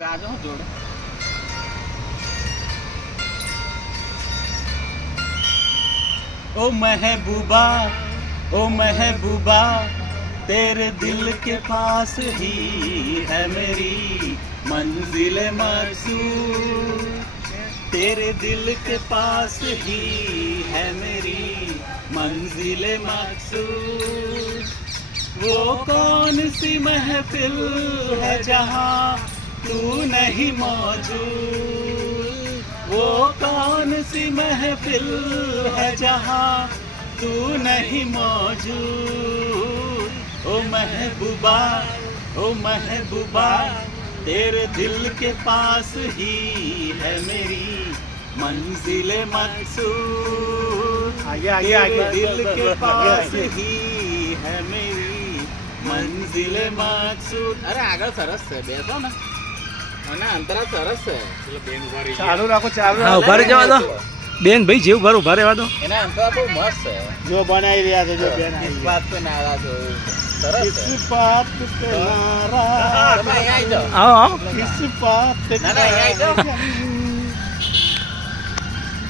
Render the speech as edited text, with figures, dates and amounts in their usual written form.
राजा हूँ जोड़े ओ महबूबा तेरे दिल के पास ही है मेरी मंजिल मकसूद तेरे दिल के पास ही है मेरी मंजिल मकसूद वो कौन सी महफिल है जहाँ तू नहीं मौजूद वो कौन सी महफिल है जहाँ तू नहीं मौजूद ओ महबूबा तेरे दिल के पास ही है मेरी मंजिल मकसूद तेरे दिल के पास ही है मेरी મંઝિલ મકસૂદ અરે આગળ સરસ છે બેસો ને અને અંતરા સરસ છે ચાલુ રાખો ચાલુ હા ઉભા રહી જવા દો બેન ભાઈ જેવું ઘર ઉભા રહેવા દો એના અંતરા બહુ મસ્ત છે જો બનાવી રહ્યા છે જો બેન કિસ બાત पे नाराज हो સરસ છે किस बात पे नाराज તમે અહીંયા આવી જાઓ આવો આવો किस बात पे ના ના અહીંયા આવી જાઓ